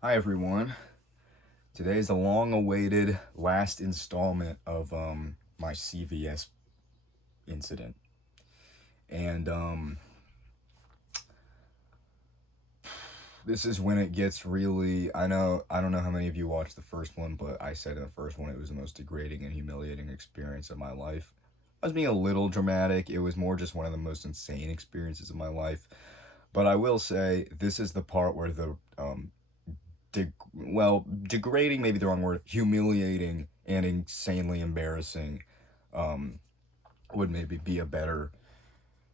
Hi everyone. Today is the long-awaited last installment of my CVS incident. And this is when it gets really I don't know how many of you watched the first one, but I said in the first one it was the most degrading and humiliating experience of my life. I was being a little dramatic. It was more just one of the most insane experiences of my life. But I will say this is the part where the degrading maybe the wrong word, humiliating and insanely embarrassing would maybe be a better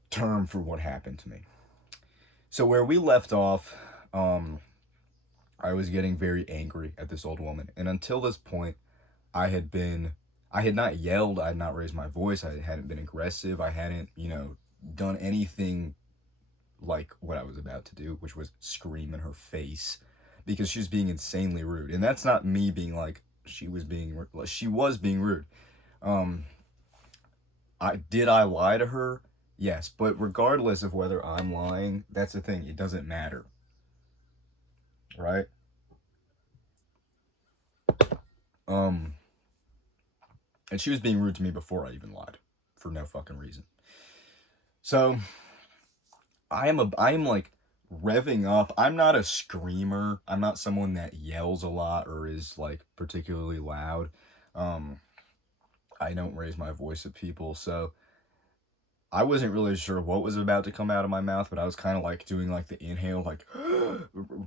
term for what happened to me. So where we left off, I was getting very angry at this old woman, and until this point, I had been, I had not yelled, I had not raised my voice, I hadn't been aggressive, I hadn't, done anything like what I was about to do, which was scream in her face because she was being insanely rude. And that's not me being like she was being rude. Um I lie to her? Yes, but regardless of whether I'm lying, that's the thing. It doesn't matter, right? Um and she was being rude to me before I even lied for no fucking reason. So, I am like revving up. I'm not a screamer. I'm not someone that yells a lot or is like particularly loud. Um, I don't raise my voice at people, so I wasn't really sure what was about to come out of my mouth, but I was kind of like doing like the inhale, like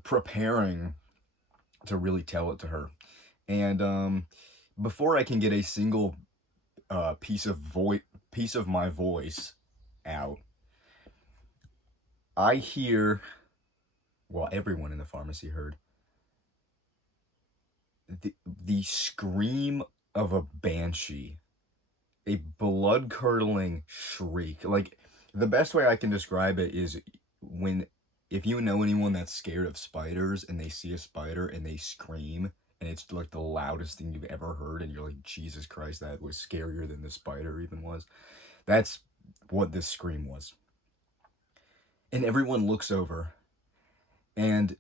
preparing to really tell it to her. And before I can get a single piece of my voice out, I hear, well, everyone in the pharmacy heard the scream of a banshee, a blood curdling shriek. Like, the best way I can describe it is when, if you know anyone that's scared of spiders and they see a spider and they scream, and it's like the loudest thing you've ever heard, and you're like, Jesus Christ, that was scarier than the spider even was. That's what this scream was. And everyone looks over, and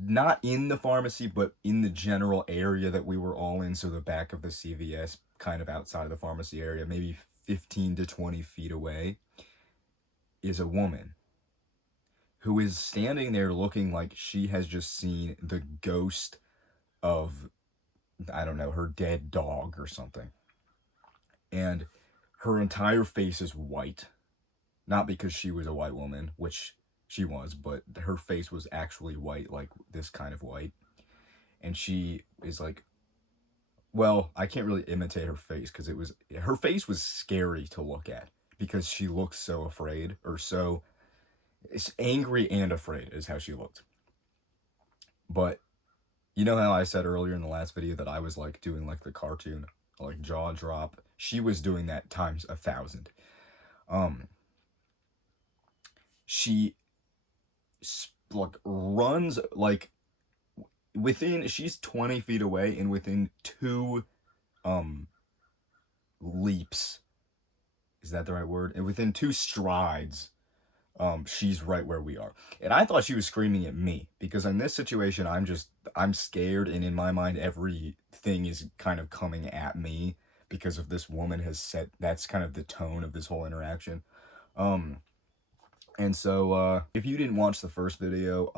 not in the pharmacy, but in the general area that we were all in. So the back of the CVS, kind of outside of the pharmacy area, maybe 15 to 20 feet away, is a woman who is standing there looking like she has just seen the ghost of, I don't know, her dead dog or something. And her entire face is white. Not because she was a white woman, which she was, but her face was actually white, like this kind of white. And she is like, well, I can't really imitate her face because her face was scary to look at because she looked so afraid, or so it's angry and afraid is how she looked. But you know how I said earlier in the last video that I was like doing like the cartoon, like jaw drop? She was doing that times 1,000. Um, she like runs like she's 20 feet away, and within two um leaps, is that the right word? And within two strides, she's right where we are. And I thought she was screaming at me because in this situation, I'm scared, and in my mind, everything is kind of coming at me because of this woman has set. That's kind of the tone of this whole interaction. Um, and so if you didn't watch the first video,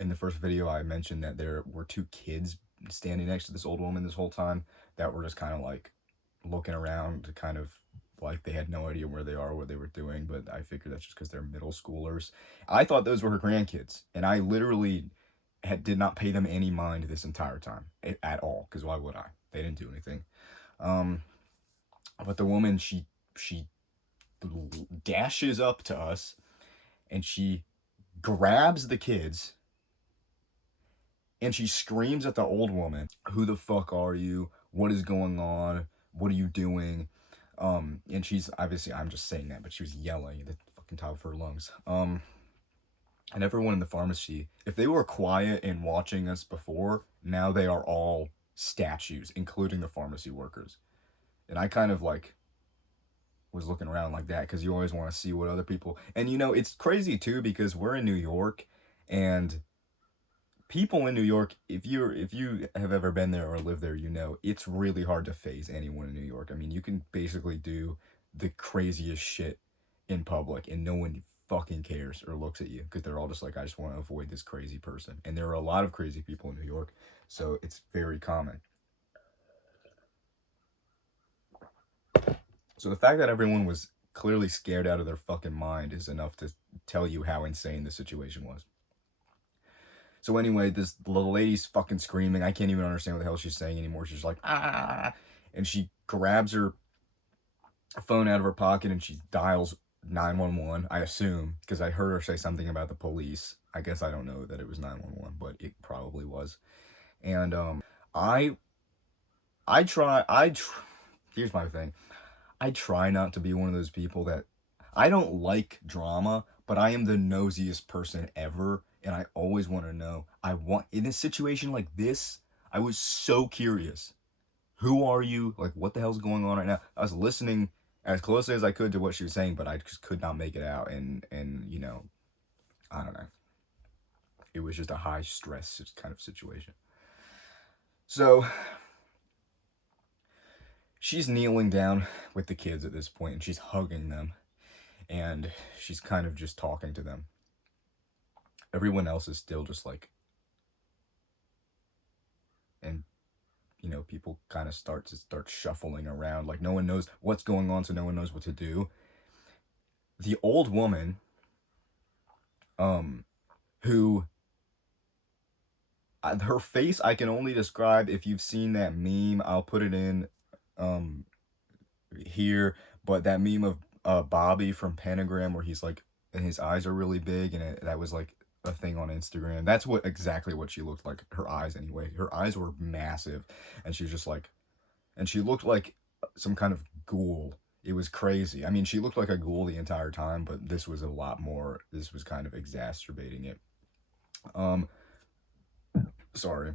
in the first video, I mentioned that there were two kids standing next to this old woman this whole time that were just kind of like looking around to kind of like they had no idea where they are, what they were doing, but I figured that's just because they're middle schoolers. I thought those were her grandkids, and I literally did not pay them any mind this entire time at all, because why would I? They didn't do anything. Um, but the woman, she dashes up to us, and she grabs the kids, and she screams at the old woman, "Who the fuck are you? What is going on? What are you doing?" And she's obviously, I'm just saying that, but she was yelling at the fucking top of her lungs. And everyone in the pharmacy, if they were quiet and watching us before, now they are all statues, including the pharmacy workers. And I kind of like was looking around like that because you always want to see what other people. And it's crazy too because we're in New York, and people in New York, if you have ever been there or lived there, you know it's really hard to phase anyone in New York. I mean, you can basically do the craziest shit in public and no one fucking cares or looks at you because they're all just like, I just want to avoid this crazy person. And there are a lot of crazy people in New York, so it's very common. So the fact that everyone was clearly scared out of their fucking mind is enough to tell you how insane the situation was. So anyway, this little lady's fucking screaming. I can't even understand what the hell she's saying anymore. She's like, ah, and she grabs her phone out of her pocket and she dials 911, I assume, because I heard her say something about the police. I guess I don't know that it was 911, but it probably was. And I here's my thing. I try not to be one of those people that I don't like drama, but I am the nosiest person ever, and I always want to know. I want in a situation like this, I was so curious. Who are you? Like, what the hell's going on right now? I was listening as closely as I could to what she was saying, but I just could not make it out, and you know, I don't know. It was just a high stress kind of situation. So she's kneeling down with the kids at this point, and she's hugging them, and she's kind of just talking to them. Everyone else is still just like, and you know, people kind of start shuffling around, like no one knows what's going on, so no one knows what to do. The old woman, who her face I can only describe if you've seen that meme. I'll put it in here, but that meme of Bobby from Pentagram where he's like, and his eyes are really big, and that was like a thing on Instagram. That's exactly what she looked like. Her eyes, anyway. Her eyes were massive, and she was just like, and she looked like some kind of ghoul. It was crazy. I mean, she looked like a ghoul the entire time, but this was a lot more. This was kind of exacerbating it. Sorry.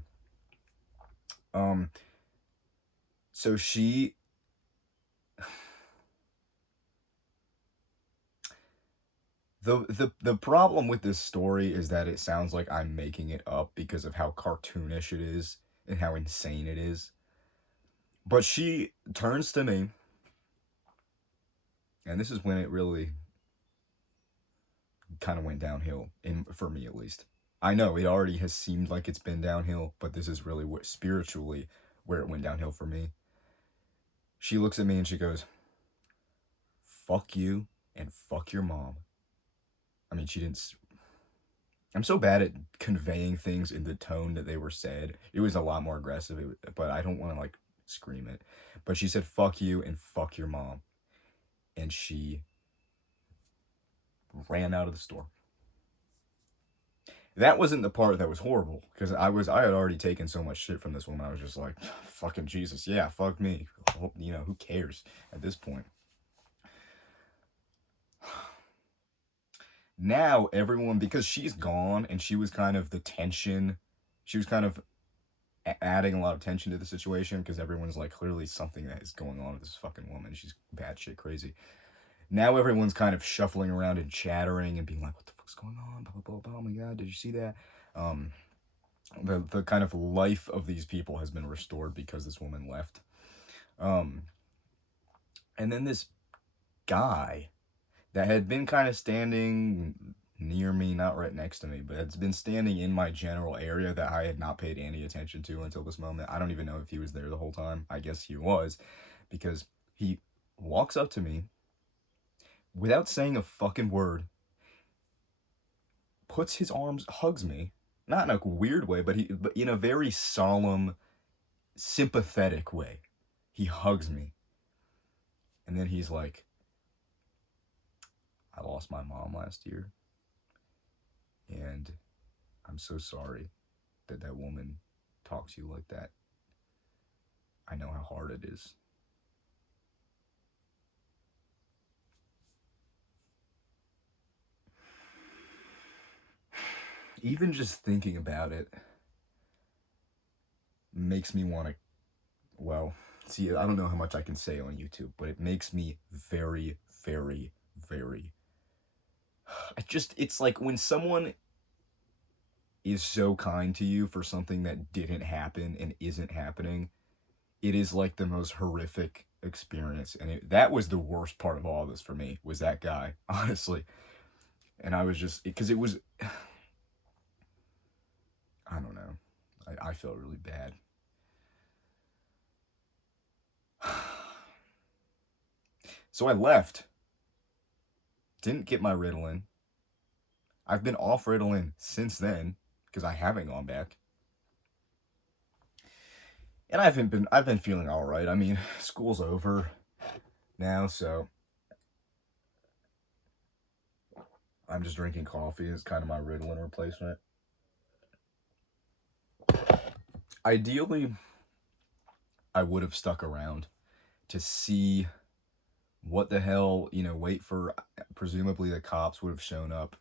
So she the problem with this story is that it sounds like I'm making it up because of how cartoonish it is and how insane it is. But she turns to me, and this is when it really kind of went downhill, for me at least. I know it already has seemed like it's been downhill, but this is really what spiritually where it went downhill for me. She looks at me and she goes, "Fuck you and fuck your mom." I mean, she didn't. I'm so bad at conveying things in the tone that they were said. It was a lot more aggressive, but I don't want to like scream it. But she said, "Fuck you and fuck your mom," and she ran out of the store. That wasn't the part that was horrible, because I had already taken so much shit from this woman. I was just like, fucking Jesus, yeah, fuck me. You know, who cares at this point? Now everyone, because she's gone and she was kind of the tension, she was kind of adding a lot of tension to the situation, because everyone's like, clearly something that is going on with this fucking woman. She's batshit crazy. Now everyone's kind of shuffling around and chattering and being like, what the fuck's going on? Blah, blah, blah, blah. Oh my God, did you see that? The kind of life of these people has been restored because this woman left. And then this guy that had been kind of standing near me, not right next to me, but has been standing in my general area that I had not paid any attention to until this moment. I don't even know if he was there the whole time. I guess he was, because he walks up to me without saying a fucking word, puts his arms, hugs me, not in a weird way, but in a very solemn, sympathetic way. He hugs me. And then he's like, "I lost my mom last year, and I'm so sorry that woman talks to you like that. I know how hard it is." Even just thinking about it makes me want to, well, see, I don't know how much I can say on YouTube, but it makes me very, very, very, it's like when someone is so kind to you for something that didn't happen and isn't happening, it is like the most horrific experience. And that was the worst part of all this for me, was that guy, honestly. And I was just, because it was, I don't know. I felt really bad. So I left. Didn't get my Ritalin. I've been off Ritalin since then because I haven't gone back. And I've been feeling all right. I mean, school's over now, so I'm just drinking coffee. It's kind of my Ritalin replacement. Ideally, I would have stuck around to see what the hell, wait for, presumably the cops would have shown up,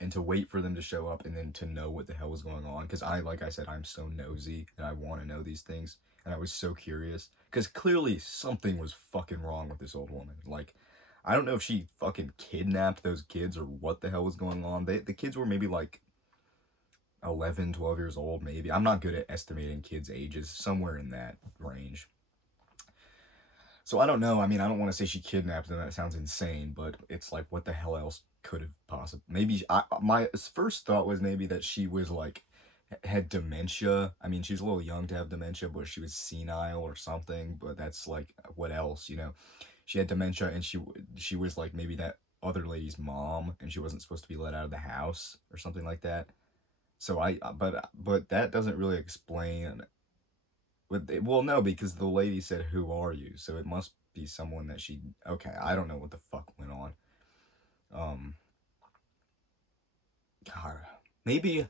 and to wait for them to show up and then to know what the hell was going on. Because like I said, I'm so nosy and I want to know these things. And I was so curious. Because clearly something was fucking wrong with this old woman. Like, I don't know if she fucking kidnapped those kids or what the hell was going on. The kids were maybe like 11, 12 years old, maybe. I'm not good at estimating kids' ages. Somewhere in that range. So I don't know. I mean, I don't want to say she kidnapped them. That sounds insane. But it's like, what the hell else could have possibly, maybe my first thought was maybe that she was like had dementia. I mean, she was a little young to have dementia, but she was senile or something. But that's like, what else, she had dementia, and she was like maybe that other lady's mom, and she wasn't supposed to be let out of the house or something like that. So but that doesn't really explain. Well, no, because the lady said, "Who are you?" So it must be someone that she. Okay, I don't know what the fuck went on. Um, God, maybe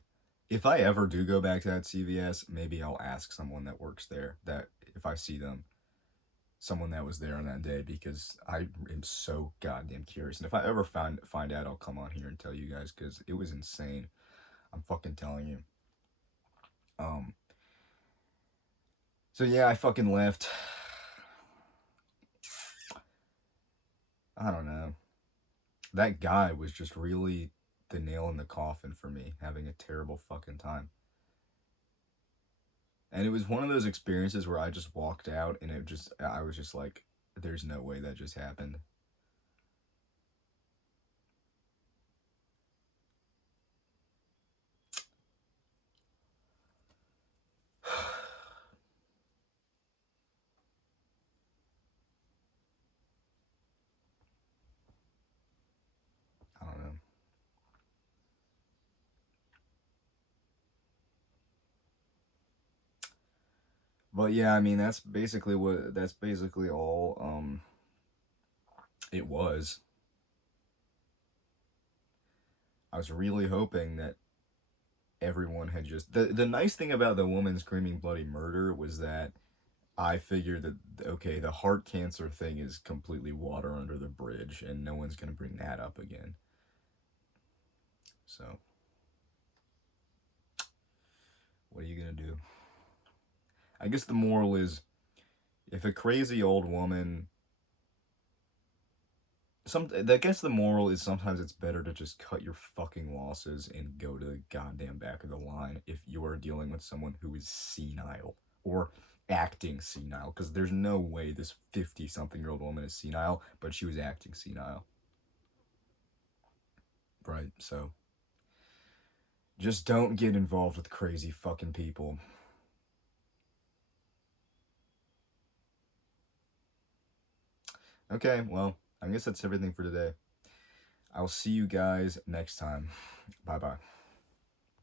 if I ever do go back to that CVS, maybe I'll ask someone that works there, that if I see them, someone that was there on that day, because I am so goddamn curious. And if I ever find out, I'll come on here and tell you guys, because it was insane. I'm fucking telling you. So yeah, I fucking left. I don't know. That guy was just really the nail in the coffin for me, having a terrible fucking time. And it was one of those experiences where I just walked out and I was just like, there's no way that just happened. I don't know. But yeah, I mean, that's basically all it was. I was really hoping that everyone had just the nice thing about the woman screaming bloody murder was that I figured that, okay, the heart cancer thing is completely water under the bridge and no one's going to bring that up again. So, what are you going to do? I guess the moral is, if a crazy old woman, I guess the moral is sometimes it's better to just cut your fucking losses and go to the goddamn back of the line if you are dealing with someone who is senile or acting senile, because there's no way this 50-something-year-old woman is senile, but she was acting senile. Right, so just don't get involved with crazy fucking people. Okay, well, I guess that's everything for today. I'll see you guys next time. Bye bye.